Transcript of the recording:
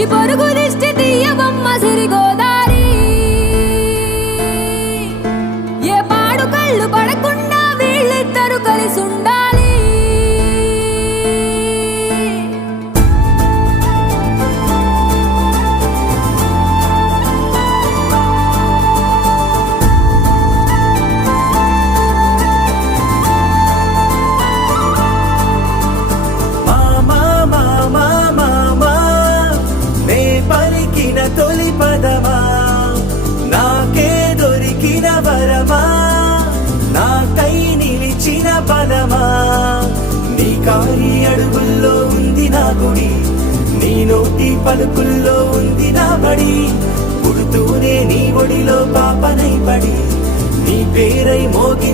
వచ్చి పొరుగు దిష్టి తీయవమ్మ సిరిగోదారి ఏ పాడు కళ్ళు పడకుండా వీళ్ళిద్దరు కలిసి ఉండాలి తొలి పదమా నాకే దొరికిన వరమా నాకై నిలిచిన పదమా నీ కారి అడుగుల్లో ఉంది నా గుడి నీ నోటి పలుకుల్లో ఉంది నా బడి పుడుతూనే నీ ఒడిలో పాపనై పడి నీ పేరై మోగింది